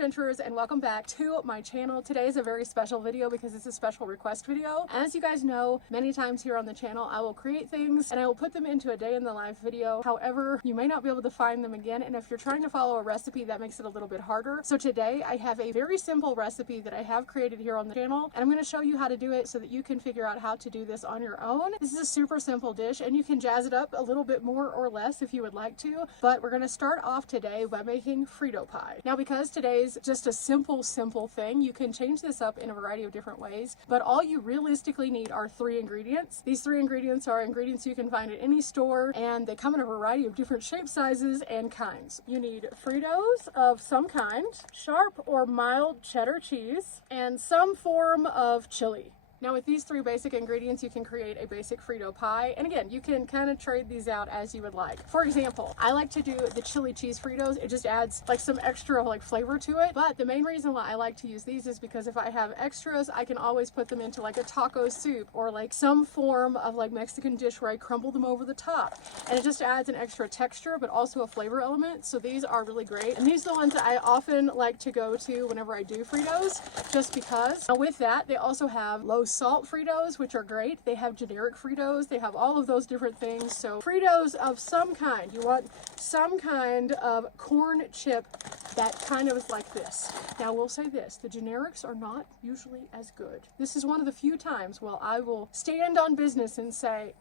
adventurers, and welcome back to my channel. Today is a very special video because it's a special request video. As you guys know, many times here on the channel I will create things and I will put them into a day in the life video. However, you may not be able to find them again, and if you're trying to follow a recipe, that makes it a little bit harder. So today I have a very simple recipe that I have created here on the channel, and I'm going to show you how to do it so that you can figure out how to do this on your own. This is a super simple dish and you can jazz it up a little bit more or less if you would like to, but we're going to start off today by making FRITO pie. Now, because today's just a simple thing, you can change this up in a variety of different ways, but all you realistically need are 3 ingredients. These 3 ingredients are ingredients you can find at any store, and they come in a variety of different shapes, sizes, and kinds. You need Fritos of some kind, sharp or mild cheddar cheese, and some form of chili. Now with these 3 basic ingredients, you can create a basic FRITO pie. And again, you can kind of trade these out as you would like. For example, I like to do the chili cheese Fritos. It just adds like some extra like flavor to it. But the main reason why I like to use these is because if I have extras, I can always put them into like a taco soup or like some form of like Mexican dish where I crumble them over the top. And it just adds an extra texture, but also a flavor element. So these are really great. And these are the ones that I often like to go to whenever I do Fritos, just because. Now with that, they also have low salt Fritos, which are great. They have generic Fritos. They have all of those different things. So Fritos of some kind. You want some kind of corn chip that kind of is like this. Now we'll say this, the generics are not usually as good. This is one of the few times where I will stand on business and say,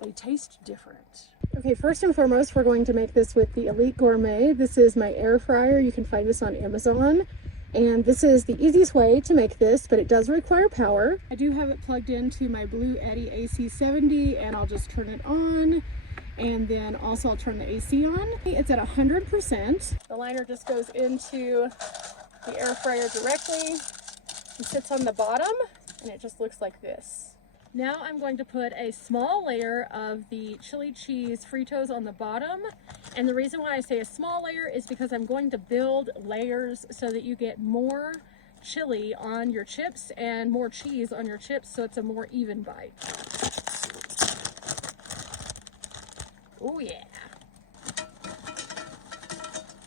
they taste different. Okay, first and foremost, we're going to make this with the Elite Gourmet. This is my air fryer. You can find this on Amazon. And this is the easiest way to make this, but it does require power. I do have it plugged into my Blue Eddy AC70, and I'll just turn it on. And then also I'll turn the AC on. It's at 100%. The liner just goes into the air fryer directly and sits on the bottom, and it just looks like this. Now I'm going to put a small layer of the chili cheese Fritos on the bottom. And the reason why I say a small layer is because I'm going to build layers so that you get more chili on your chips and more cheese on your chips, so it's a more even bite. Oh yeah.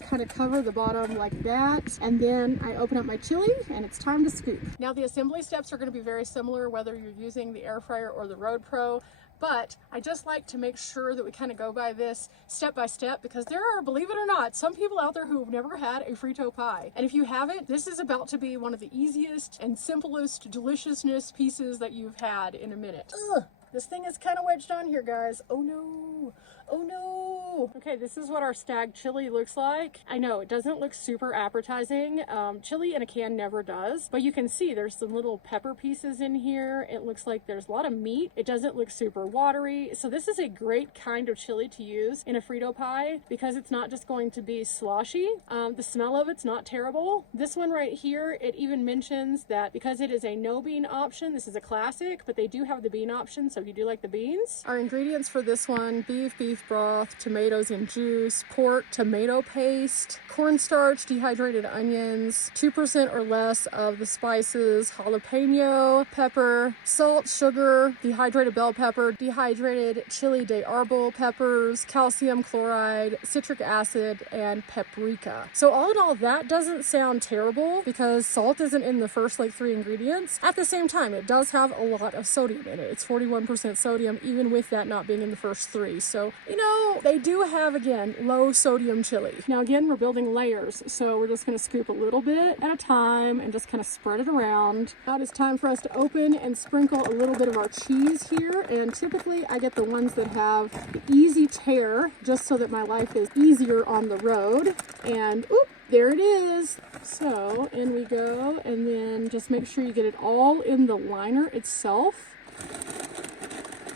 Kind of cover the bottom like that, and then I open up my chili and it's time to scoop. Now the assembly steps are going to be very similar whether you're using the air fryer or the RoadPro, but I just like to make sure that we kind of go by this step by step, because there are, believe it or not, some people out there who have never had a FRITO pie. And if you haven't, this is about to be one of the easiest and simplest deliciousness pieces that you've had in a minute. Ugh, this thing is kind of wedged on here, guys. Oh no. Oh no. Okay, this is what our stag chili looks like. I know it doesn't look super appetizing. Chili in a can never does, but you can see there's some little pepper pieces in here. It looks like there's a lot of meat. It doesn't look super watery. So this is a great kind of chili to use in a FRITO pie because it's not just going to be sloshy. The smell of it's not terrible. This one right here, it even mentions that because it is a no bean option, this is a classic, but they do have the bean option, so if you do like the beans. Our ingredients for this one: beef broth, tomatoes and juice, pork, tomato paste, cornstarch, dehydrated onions, 2% or less of the spices, jalapeno, pepper, salt, sugar, dehydrated bell pepper, dehydrated chili de arbol peppers, calcium chloride, citric acid, and paprika. So all in all, that doesn't sound terrible because salt isn't in the first like 3 ingredients. At the same time, it does have a lot of sodium in it. It's 41% sodium, even with that not being in the first 3. So you know, they do have, again, low sodium chili. Now again, we're building layers, so we're just going to scoop a little bit at a time and just kind of spread it around. Now it's time for us to open and sprinkle a little bit of our cheese here, and typically I get the ones that have the easy tear, just so that my life is easier on the road. And oop, there it is. So in we go, and then just make sure you get it all in the liner itself.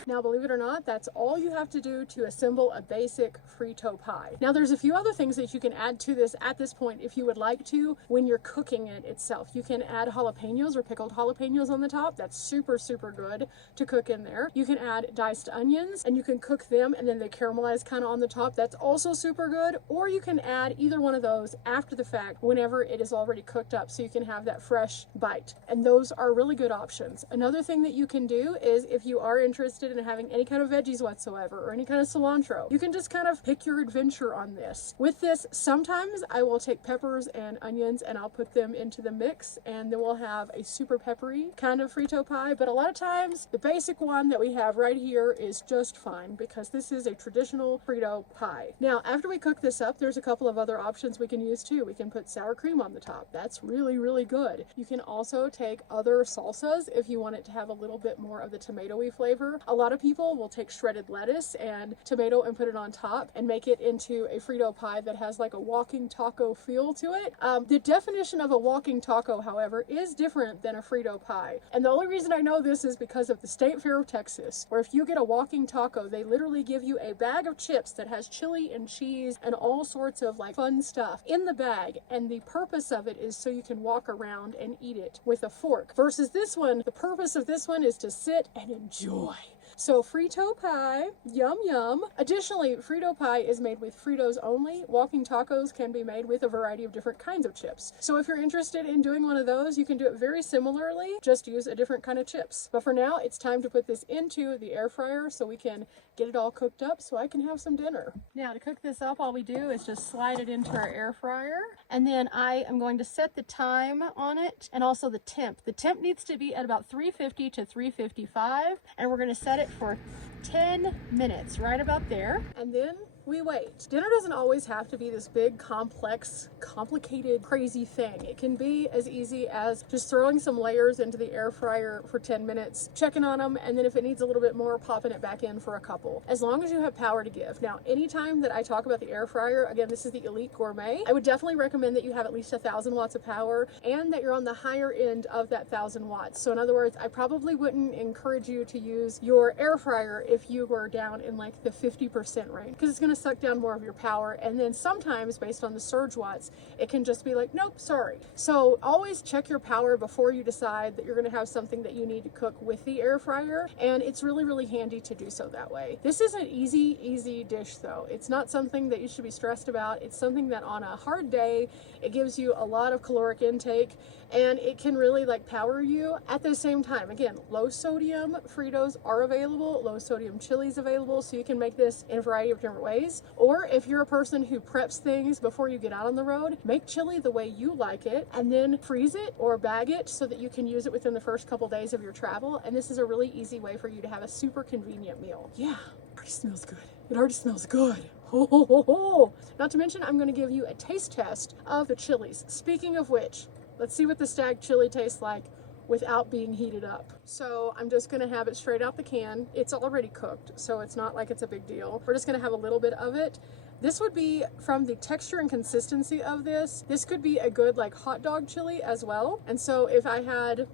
Now, believe it or not, that's all you have to do to assemble a basic FRITO pie. Now, there's a few other things that you can add to this at this point if you would like to when you're cooking it itself. You can add jalapenos or pickled jalapenos on the top. That's super good to cook in there. You can add diced onions and you can cook them and then they caramelize kind of on the top. That's also super good. Or you can add either one of those after the fact whenever it is already cooked up, so you can have that fresh bite. And those are really good options. Another thing that you can do is, if you are interested in in having any kind of veggies whatsoever or any kind of cilantro, you can just kind of pick your adventure on this. With this, sometimes I will take peppers and onions and I'll put them into the mix, and then we'll have a super peppery kind of Frito pie. But a lot of times the basic one that we have right here is just fine, because this is a traditional Frito pie. Now, after we cook this up, there's a couple of other options we can use too. We can put sour cream on the top. That's really, really good. You can also take other salsas if you want it to have a little bit more of the tomatoey flavor. A lot of people will take shredded lettuce and tomato and put it on top and make it into a Frito pie that has like a walking taco feel to it. The definition of a walking taco, however, is different than a Frito pie. And the only reason I know this is because of the State Fair of Texas, where if you get a walking taco, they literally give you a bag of chips that has chili and cheese and all sorts of like fun stuff in the bag. And the purpose of it is so you can walk around and eat it with a fork. Versus this one, the purpose of this one is to sit and enjoy. So Frito pie, yum yum. Additionally, Frito pie is made with Fritos only. Walking tacos can be made with a variety of different kinds of chips. So if you're interested in doing one of those, you can do it very similarly, just use a different kind of chips. But for now, it's time to put this into the air fryer so we can get it all cooked up so I can have some dinner. Now, to cook this up, all we do is just slide it into our air fryer. And then I am going to set the time on it and also the temp. The temp needs to be at about 350 to 355, and we're going to set it for 10 minutes, right about there. And then we wait. Dinner doesn't always have to be this big, complex, complicated, crazy thing. It can be as easy as just throwing some layers into the air fryer for 10 minutes, checking on them, and then if it needs a little bit more, popping it back in for a couple. As long as you have power to give. Now, anytime that I talk about the air fryer, again, this is the Elite Gourmet, I would definitely recommend that you have at least 1,000 watts of power and that you're on the higher end of that 1,000 watts. So in other words, I probably wouldn't encourage you to use your air fryer if you were down in like the 50% range, because it's going to suck down more of your power. And then sometimes based on the surge watts, it can just be like, nope, sorry. So always check your power before you decide that you're going to have something that you need to cook with the air fryer. And it's really, really handy to do so that way. This is an easy dish though. It's not something that you should be stressed about. It's something that on a hard day, it gives you a lot of caloric intake, and it can really like power you. At the same time, again, low sodium Fritos are available, low sodium chilies available, so you can make this in a variety of different ways. Or if you're a person who preps things before you get out on the road, make chili the way you like it and then freeze it or bag it so that you can use it within the first couple days of your travel. And this is a really easy way for you to have a super convenient meal. Yeah, it already smells good. It already smells good. Ho, ho, ho, ho. Not to mention, I'm going to give you a taste test of the chilies. Speaking of which, let's see what the stag chili tastes like without being heated up. So I'm just gonna have it straight out the can. It's already cooked, so it's not like it's a big deal. We're just gonna have a little bit of it. This would be, from the texture and consistency of this could be a good like hot dog chili as well. And so if I had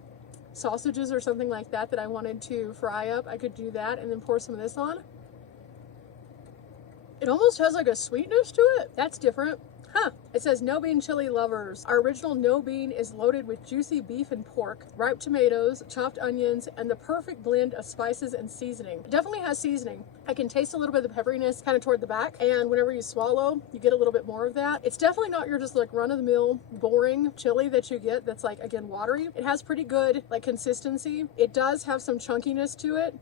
sausages or something like that that I wanted to fry up, I could do that and then pour some of this on. It almost has like a sweetness to it. That's different. Huh. It says no bean chili lovers. Our original no bean is loaded with juicy beef and pork, ripe tomatoes, chopped onions, and the perfect blend of spices and seasoning. It definitely has seasoning. I can taste a little bit of the pepperiness kind of toward the back, and whenever you swallow, you get a little bit more of that. It's definitely not your just like run-of-the-mill, boring chili that you get that's like, again, watery. It has pretty good like consistency. It does have some chunkiness to it.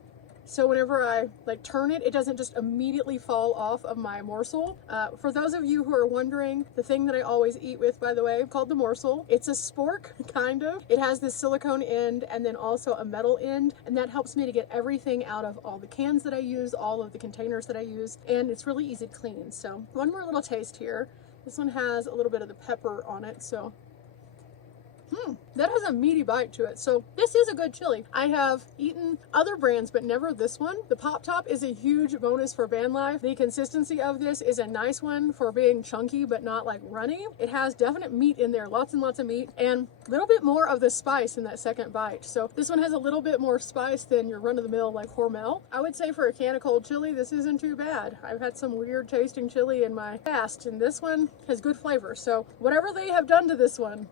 So whenever I like turn it, it doesn't just immediately fall off of my morsel. For those of you who are wondering, the thing that I always eat with, by the way, called the morsel, it's a spork, kind of. It has this silicone end and then also a metal end, and that helps me to get everything out of all the cans that I use, all of the containers that I use, and it's really easy to clean. So one more little taste here. This one has a little bit of the pepper on it, so that has a meaty bite to it. So this is a good chili. I have eaten other brands, but never this one. The Pop Top is a huge bonus for Vanlife. The consistency of this is a nice one for being chunky, but not like runny. It has definite meat in there, lots and lots of meat, and a little bit more of the spice in that second bite. So this one has a little bit more spice than your run-of-the-mill like Hormel. I would say for a can of cold chili, this isn't too bad. I've had some weird tasting chili in my past, and this one has good flavor. So whatever they have done to this one,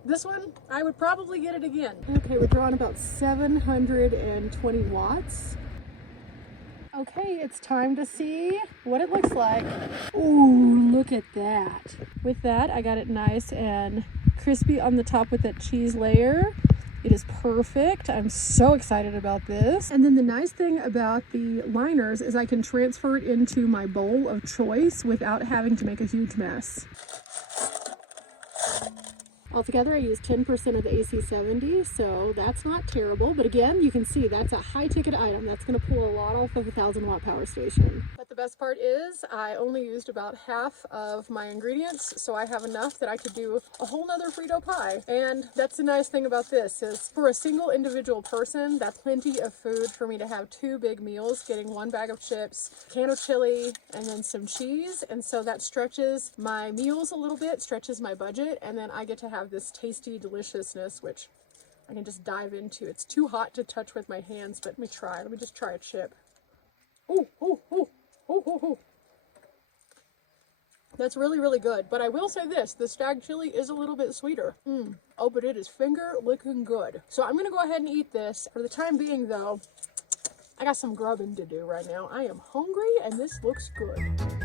I would probably get it again. Okay, we're drawing about 720 watts. Okay, it's time to see what it looks like. Ooh, look at that. With that, I got it nice and crispy on the top with that cheese layer. It is perfect. I'm so excited about this. And then the nice thing about the liners is I can transfer it into my bowl of choice without having to make a huge mess. Altogether, I used 10% of the AC70, so that's not terrible. But again, you can see that's a high ticket item. That's going to pull a lot off of a 1,000-watt power station. But the best part is I only used about half of my ingredients, so I have enough that I could do a whole nother Frito pie. And that's the nice thing about this is for a single individual person, that's plenty of food for me to have 2 big meals, getting 1 bag of chips, a can of chili, and then some cheese. And so that stretches my meals a little bit, stretches my budget, and then I get to have this tasty deliciousness, which I can just dive into. It's too hot to touch with my hands, but let me try. Let me just try a chip. Oh, oh, oh, oh, oh, oh. That's really, really good. But I will say this, the stag chili is a little bit sweeter. Oh, but it is finger licking good. So I'm going to go ahead and eat this. For the time being, though, I got some grubbing to do right now. I am hungry, and this looks good.